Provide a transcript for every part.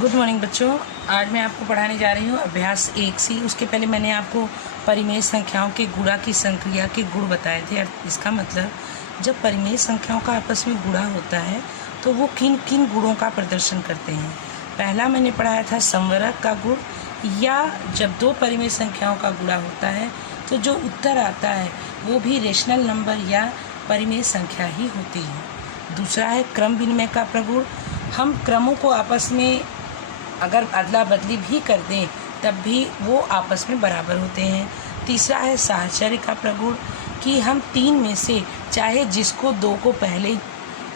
Good morning बच्चों। आज मैं आपको पढ़ाने जा रही हूँ अभ्यास 1C। उसके पहले मैंने आपको परिमेय संख्याओं के गुणा की संक्रिया के गुण बताए थे। इसका मतलब जब परिमेय संख्याओं का आपस में गुणा होता है तो वो किन किन गुणों का प्रदर्शन करते हैं। पहला मैंने पढ़ाया था संवरक का गुण, या जब दो परिमेय संख्याओं का गुणा होता है तो जो उत्तर आता है वो भी रेशनल नंबर या परिमेय संख्या ही होती है। दूसरा है क्रम विनिमय का प्रगुण। हम क्रमों को आपस में अगर अदला बदली भी कर दें तब भी वो आपस में बराबर होते हैं। तीसरा है साहचर्य का प्रगुण कि हम तीन में से चाहे जिसको दो को पहले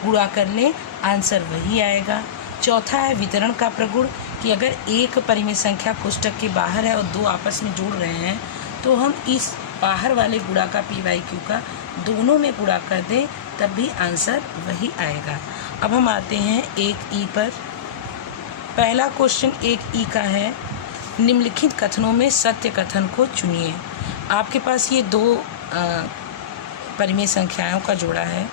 गुणा कर लें आंसर वही आएगा। चौथा है वितरण का प्रगुण कि अगर एक परिमेय संख्या कोष्टक के बाहर है और दो आपस में जोड़ रहे हैं तो हम इस बाहर वाले गुणा का PYQ का दोनों में गुणा कर दें तब भी आंसर वही आएगा। अब हम आते हैं 1E पर। पहला क्वेश्चन 1E का है, निम्नलिखित कथनों में सत्य कथन को चुनिए। आपके पास ये दो परिमेय संख्याओं का जोड़ा है।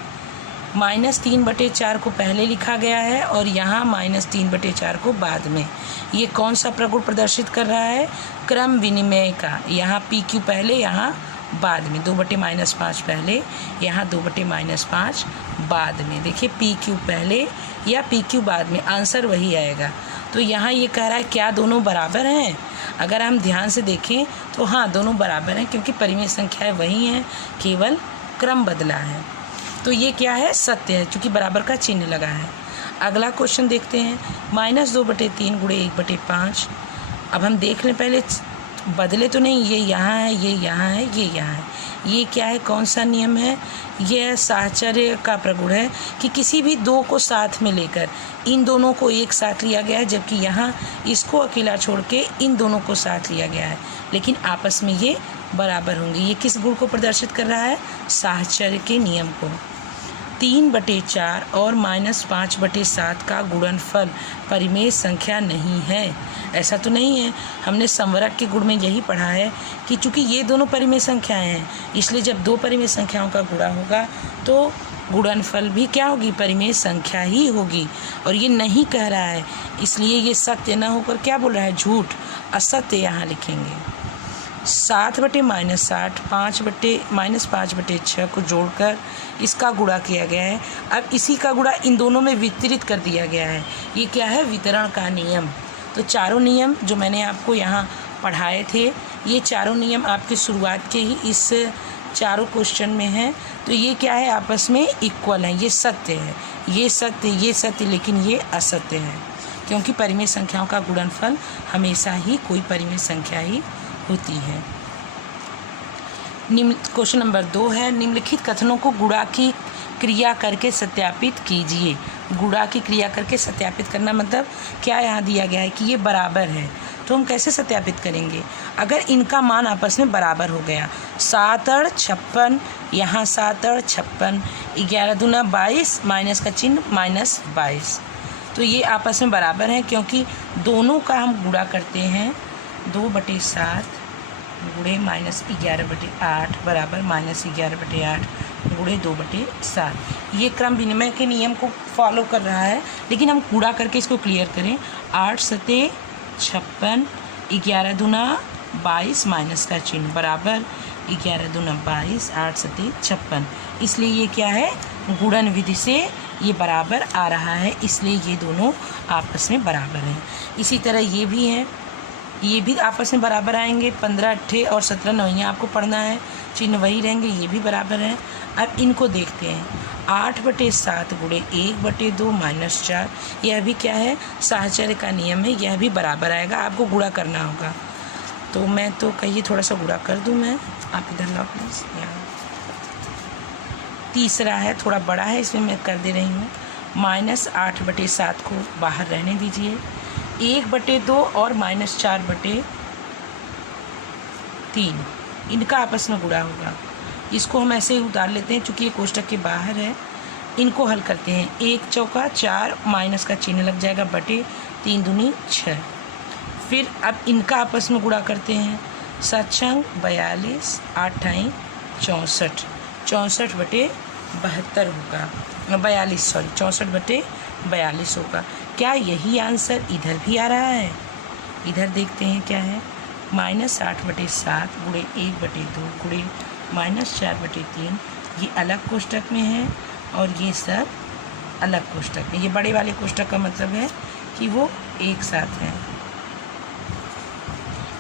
-3/4 को पहले लिखा गया है और यहाँ -3/4 को बाद में। ये कौन सा प्रगुण प्रदर्शित कर रहा है? क्रम विनिमय का। यहाँ PQ पहले, यहाँ बाद में। 2/-5 पहले, यहाँ 2/-5 बाद में। देखिए PQ पहले या PQ बाद में, आंसर वही आएगा। तो यहाँ ये कह रहा है क्या दोनों बराबर हैं? अगर हम ध्यान से देखें तो हाँ, दोनों बराबर हैं क्योंकि परिमेय संख्याएं वही हैं, केवल क्रम बदला है। तो ये क्या है? सत्य है, क्योंकि बराबर का चिन्ह लगा है। अगला क्वेश्चन देखते हैं, -2/3 × 1/5। अब हम देख लें पहले, बदले तो नहीं, ये यहाँ है, ये यहाँ है, ये यहाँ है। ये क्या है? कौन सा नियम है? यह साहचर्य का प्रगुण है कि किसी भी दो को साथ में लेकर इन दोनों को एक साथ लिया गया है, जबकि यहाँ इसको अकेला छोड़ के इन दोनों को साथ लिया गया है, लेकिन आपस में ये बराबर होंगे। ये किस गुण को प्रदर्शित कर रहा है? साहचर्य के नियम को। 3/4 और -5/7 का गुणनफल परिमेय संख्या नहीं है। ऐसा तो नहीं है, हमने संवरक के गुण में यही पढ़ा है कि चूंकि ये दोनों परिमेय संख्याएं हैं, इसलिए जब दो परिमेय संख्याओं का गुणा होगा तो गुणनफल भी क्या होगी? परिमेय संख्या ही होगी। और ये नहीं कह रहा है, इसलिए ये सत्य न होकर क्या बोल रहा है? झूठ, असत्य यहाँ लिखेंगे। 7/-60 -5/6 को जोड़कर इसका गुणा किया गया है। अब इसी का गुणा इन दोनों में वितरित कर दिया गया है। ये क्या है? वितरण का नियम। तो चारों नियम जो मैंने आपको यहाँ पढ़ाए थे, ये चारों नियम आपके शुरुआत के ही इस चारों क्वेश्चन में हैं। तो ये क्या है? आपस में इक्वल है। ये सत्य है, ये सत्य, ये सत्य, लेकिन ये असत्य है, क्योंकि परिमेय संख्याओं का गुणनफल हमेशा ही कोई परिमेय संख्या ही होती है। क्वेश्चन नंबर 2 है, निम्नलिखित कथनों को गुणा की क्रिया करके सत्यापित कीजिए। गुणा की क्रिया करके सत्यापित करना मतलब क्या? यहाँ दिया गया है कि ये बराबर है, तो हम कैसे सत्यापित करेंगे? अगर इनका मान आपस में बराबर हो गया, 7/56, यहाँ 7/56, 11 दूना 22, माइनस का चिन्ह -22, तो ये आपस में बराबर हैं क्योंकि दोनों का हम गुणा करते हैं। 2/7 गुणे -11/8 बराबर -11/8 गुणे 2/7। ये क्रम विनिमय के नियम को फॉलो कर रहा है, लेकिन हम गुणा करके इसको क्लियर करें। 8×7 = 56, 11 दूना 22, माइनस का चिन्ह बराबर 11 दूना 22, 8×7 = 56। इसलिए ये क्या है? गुणन विधि से ये बराबर आ रहा है, इसलिए ये दोनों आपस में बराबर हैं। इसी तरह ये भी हैं, ये भी आपस में बराबर आएंगे। 15/8 और 17/9 आपको पढ़ना है, चिन्ह वही रहेंगे, ये भी बराबर हैं। अब इनको देखते हैं। 8/7 × 1/2 -4, यह भी क्या है? साहचर्य का नियम है, यह भी बराबर आएगा। आपको गुणा करना होगा, तो मैं तो कहिए थोड़ा सा गुणा कर दूं मैं, आप इधर लाओ प्लीज़। यहाँ तीसरा है, थोड़ा बड़ा है, इसमें मैं कर दे रही हूँ। -8/7 को बाहर रहने दीजिए। 1/2 और -4/3 इनका आपस में गुणा होगा। इसको हम ऐसे ही उतार लेते हैं, चूँकि ये कोष्टक के बाहर है। इनको हल करते हैं। 1 चौका 4, माइनस का चिन्ह लग जाएगा, बटे 3 दूनी 6। फिर अब इनका आपस में गुणा करते हैं। 7×6 = 42, 8×8 = 64, 64/72 होगा। 42 होगा। क्या यही आंसर इधर भी आ रहा है? इधर देखते हैं क्या है। -8/7 गुणे 1/2 गुणे -4/3, ये अलग कोष्टक में है और ये सब अलग कोष्टक में। ये बड़े वाले कोष्टक का मतलब है कि वो एक साथ हैं।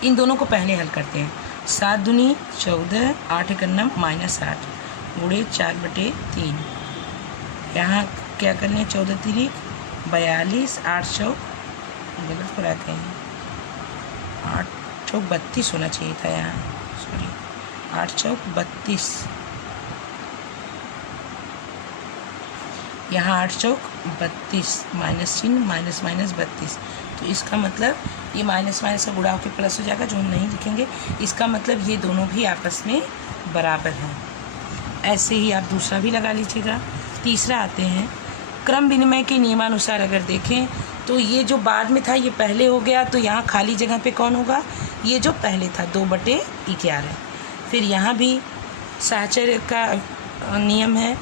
इन दोनों को पहले हल करते हैं। 7 दूनी 14, 8 एकन्नम -8 गुणे 4/3। यहाँ क्या करने हैं? 14 तिरिक 42, 8 चौक गलत कराते हैं, 8 चौक 32 होना चाहिए था यहाँ, सॉरी 8 चौक 32, यहाँ 8 चौक 32, माइनस चिन्ह माइनस 32। तो इसका मतलब ये माइनस माइनस का गुणा होकर प्लस हो जाएगा, जो हम नहीं लिखेंगे। इसका मतलब ये दोनों भी आपस में बराबर हैं। ऐसे ही आप दूसरा भी लगा लीजिएगा। तीसरा आते हैं, क्रम विनिमय के नियमानुसार अगर देखें तो ये जो बाद में था ये पहले हो गया, तो यहाँ खाली जगह पे कौन होगा? ये जो पहले था 2/11। फिर यहाँ भी साहचर्य का नियम है,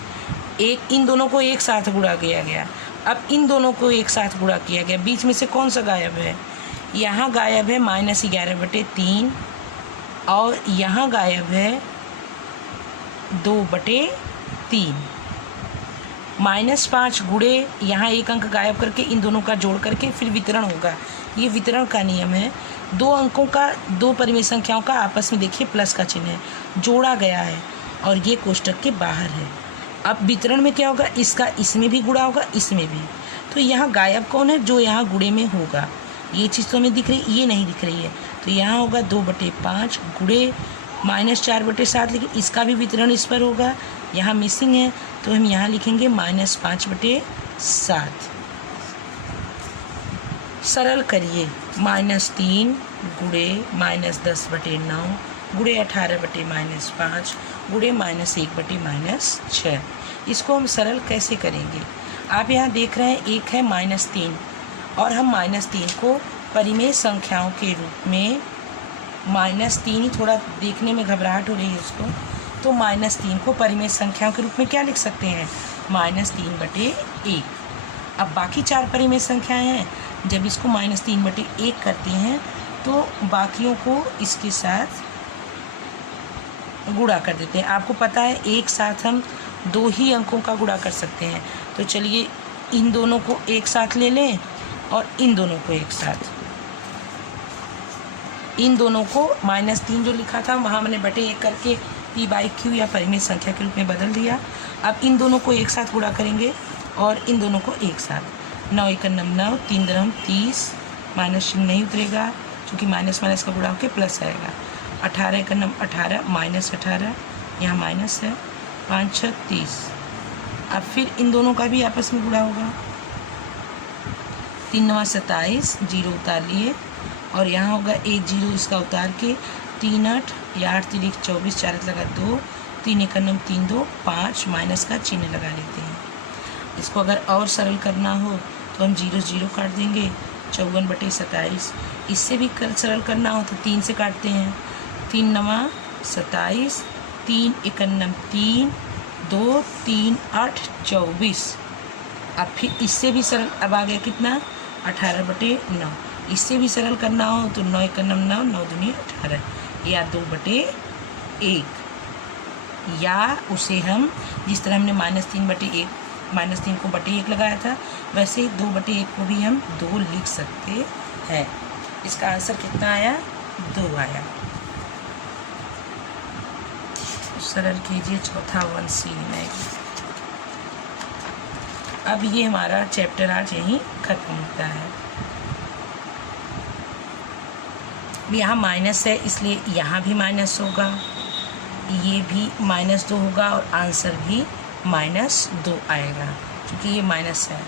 इन दोनों को एक साथ गुणा किया गया। अब इन दोनों को एक साथ गुणा किया गया, बीच में से कौन सा गायब है? यहाँ गायब है -11/3 और यहाँ गायब है 2/3। -5 गुणे यहाँ एक अंक गायब करके इन दोनों का जोड़ करके फिर वितरण होगा। ये वितरण का नियम है। दो अंकों का, दो परिमेय संख्याओं का आपस में देखिए प्लस का चिन्ह है, जोड़ा गया है और ये कोष्टक के बाहर है। अब वितरण में क्या होगा? इसका इसमें भी गुणा होगा, इसमें भी। तो यहाँ गायब कौन है? जो यहाँ गुणे में होगा। ये चीज़ तो हमें दिख रही, ये नहीं दिख रही है। तो यहाँ होगा 2/5 गुणे -4/7, लेकिन इसका भी वितरण इस पर होगा, यहाँ मिसिंग है। तो हम यहाँ लिखेंगे -5/7। सरल करिए, -3 गुणे -10/9 गुणे 18/-5 गुणे -1/-6। इसको हम सरल कैसे करेंगे? आप यहाँ देख रहे हैं एक है -3 और हम -3 को परिमेय संख्याओं के रूप में, -3 ही थोड़ा देखने में घबराहट हो रही है उसको, तो -3 को परिमेय संख्याओं के रूप में क्या लिख सकते हैं? -3/1। अब बाकी 4 परिमेय संख्याएं हैं, जब इसको -3/1 करते हैं तो बाकियों को इसके साथ गुणा कर देते हैं। आपको पता है एक साथ हम 2 ही अंकों का गुणा कर सकते हैं। तो चलिए इन दोनों को एक साथ ले लें और इन दोनों को एक साथ। इन दोनों को -3 जो लिखा था वहाँ मैंने /1 करके P/Q या परिमेय संख्या के रूप में बदल दिया। अब इन दोनों को एक साथ गुणा करेंगे और इन दोनों को एक साथ। 9 एकन्नम 9, 3 दरम 30, माइनस चिन्ह नहीं उतरेगा क्योंकि माइनस माइनस का गुणा होकर प्लस आएगा। 18 एकन्नम 18, -18, यहाँ माइनस है, 5 6 30। अब फिर इन दोनों का भी आपस में गुणा होगा। 3 9 27, 0 उतार लिए और यहाँ होगा 1 0 इसका उतार के 3 8 या 8 3 24, 4 लगा 2, 3 एकन्नम 3 2 5, माइनस का चिन्ह लगा लेते हैं। इसको अगर और सरल करना हो तो हम 0 0 काट देंगे, 54/27। इससे भी सरल करना हो तो 3 से काटते हैं, 3 9 27, 3 एकन्नम 3 2 3 8 24। अब फिर इससे भी सरल, अब आ गया कितना? 18/9। इससे भी सरल करना हो तो 9 एकन्नम 9, 9 दूनी 18 या 2/1, या उसे हम जिस तरह हमने -3/1 -3 को /1 लगाया था वैसे 2/1 को भी हम 2 लिख सकते हैं। इसका आंसर कितना आया? 2 आया। सरल कीजिए, चौथा 1C में। अब ये हमारा चैप्टर आज यहीं खत्म होता है। यहाँ माइनस है इसलिए यहाँ भी माइनस होगा, ये भी -2 होगा और आंसर भी -2 आएगा क्योंकि ये माइनस है।